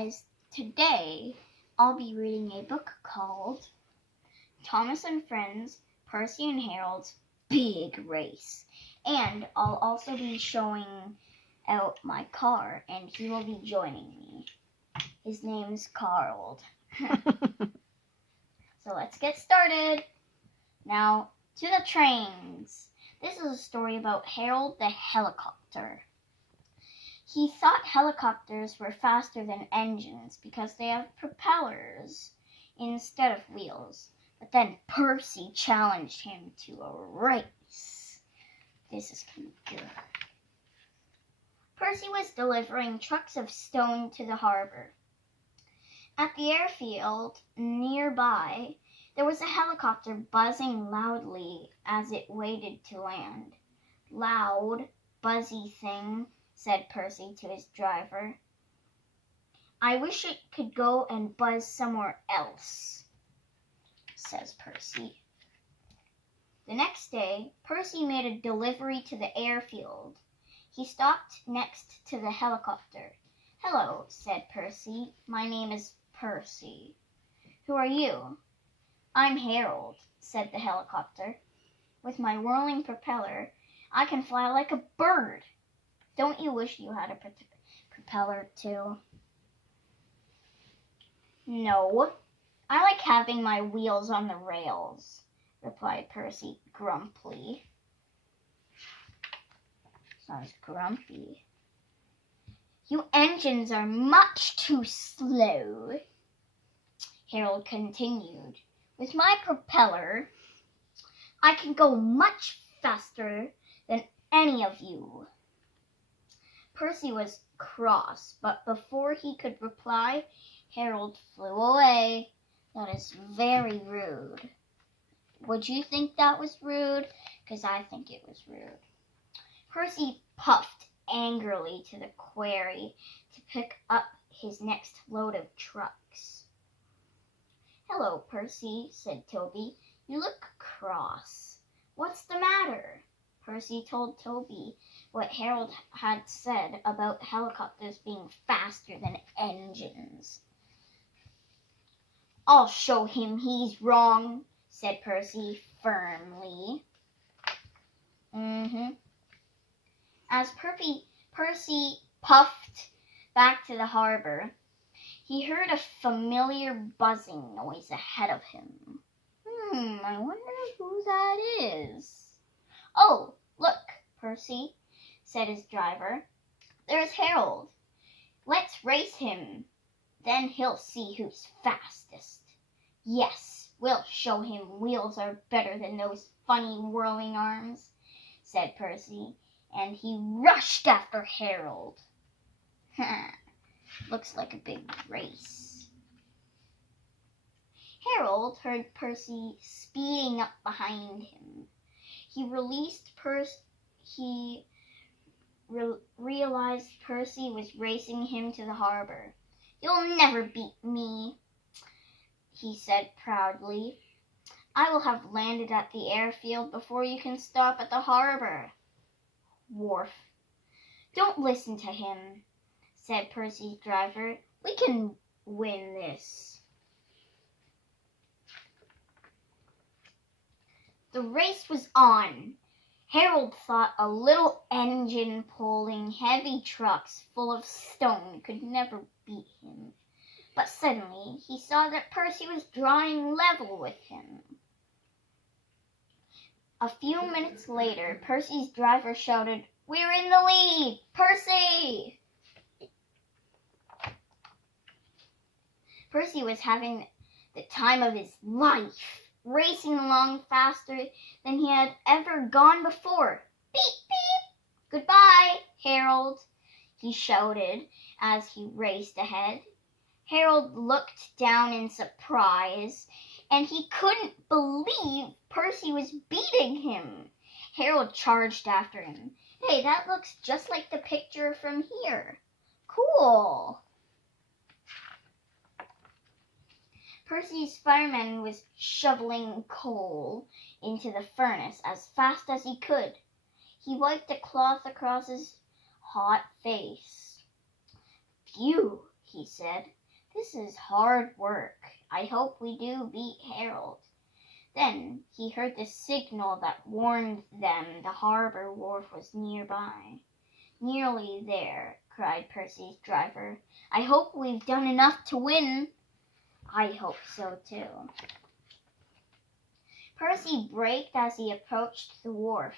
guys, today I'll be reading a book called Thomas and Friends, Percy and Harold's Big Race. And I'll also be showing out my car, and he will be joining me. His name's Carl. So let's get started. Now, to the trains. This is a story about Harold the helicopter. He thought helicopters were faster than engines because they have propellers instead of wheels. But then Percy challenged him to a race. This is kind of good. Percy was delivering trucks of stone to the harbor. At the airfield nearby, there was a helicopter buzzing loudly as it waited to land. Loud, buzzy thing, said Percy to his driver. I wish it could go and buzz somewhere else, says Percy. The next day, Percy made a delivery to the airfield. He stopped next to the helicopter. Hello, said Percy. My name is Percy. Who are you? I'm Harold, said the helicopter. With my whirling propeller, I can fly like a bird. Don't you wish you had a propeller too? No, I like having my wheels on the rails, replied Percy grumpily. Sounds grumpy. You engines are much too slow, Harold continued. With my propeller, I can go much faster than any of you. Percy was cross, but before he could reply, Harold flew away. That is very rude. Would you think that was rude? Because I think it was rude. Percy puffed angrily to the quarry to pick up his next load of trucks. Hello, Percy, said Toby. You look cross. What's the matter? Percy told Toby what Harold had said about helicopters being faster than engines. I'll show him he's wrong, said Percy firmly. As Percy puffed back to the harbor, he heard a familiar buzzing noise ahead of him. I wonder who that is. Oh, look, Percy, said his driver. There's Harold. Let's race him. Then he'll see who's fastest. Yes, we'll show him wheels are better than those funny whirling arms, said Percy, and he rushed after Harold. Looks like a big race. Harold heard Percy speeding up behind him. He realized Percy was racing him to the harbor. You'll never beat me, he said proudly. I will have landed at the airfield before you can stop at the harbor. Wharf. Don't listen to him, said Percy's driver. We can win this. The race was on. Harold thought a little engine pulling heavy trucks full of stone could never beat him. But suddenly he saw that Percy was drawing level with him. A few minutes later, Percy's driver shouted, We're in the lead! Percy! Percy was having the time of his life, racing along faster than he had ever gone before. Beep, beep! Goodbye, Harold, he shouted as he raced ahead. Harold looked down in surprise, and he couldn't believe Percy was beating him. Harold charged after him. Hey, that looks just like the picture from here. Cool. Percy's fireman was shoveling coal into the furnace as fast as he could. He wiped a cloth across his hot face. Phew, he said. "This is hard work. I hope we do beat Harold." Then he heard the signal that warned them the harbor wharf was nearby. "Nearly there," cried Percy's driver. "I hope we've done enough to win." "I hope so too." Percy braked as he approached the wharf.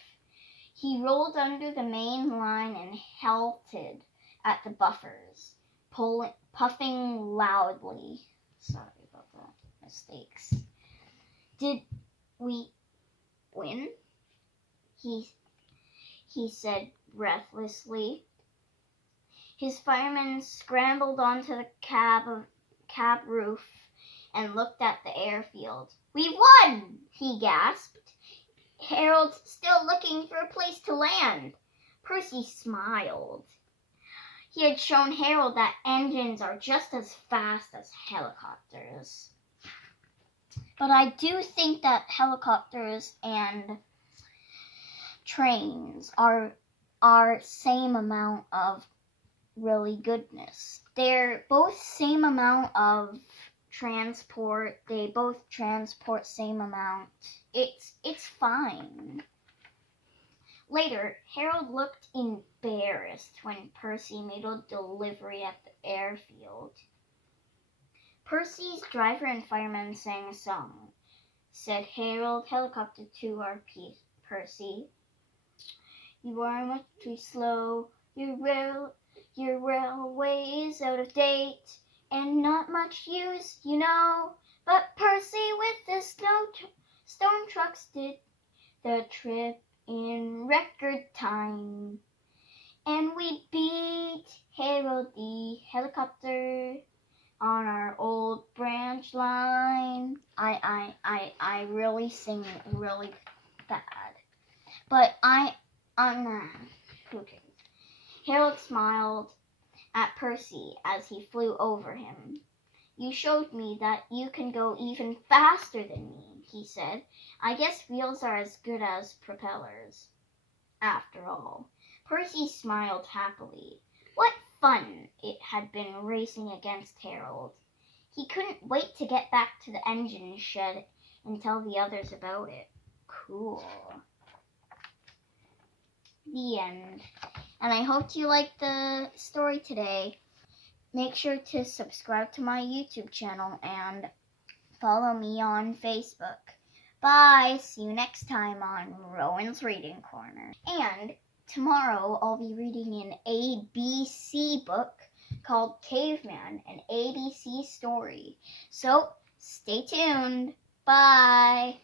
He rolled under the main line and halted at the buffers, puffing loudly. Sorry about that. Mistakes. "Did we win?" He said breathlessly. His firemen scrambled onto the cab roof and looked at the airfield. "We won!" he gasped. "Harold's still looking for a place to land." Percy smiled. He had shown Harold that engines are just as fast as helicopters. But I do think that helicopters and trains are same amount of really goodness. They're both same amount of transport. They both transport same amount. It's fine. Later, Harold looked embarrassed when Percy made a delivery at the airfield. Percy's driver and fireman sang a song. Said Harold, "Helicopter to our Percy. You are much too slow. Your railway is out of date and not much use, you know. But Percy with the storm trucks did the trip in record time. And we beat Harold the helicopter on our old branch line." I really sing really bad. But who cares? Harold smiled at Percy as he flew over him. "You showed me that you can go even faster than me," he said. "I guess wheels are as good as propellers, after all." Percy smiled happily. What fun it had been racing against Harold. He couldn't wait to get back to the engine shed and tell the others about it. Cool. The end. And I hope you liked the story today. Make sure to subscribe to my YouTube channel and follow me on Facebook. Bye. See you next time on Rowan's Reading Corner. And tomorrow I'll be reading an ABC book called Caveman, an ABC story. So stay tuned. Bye.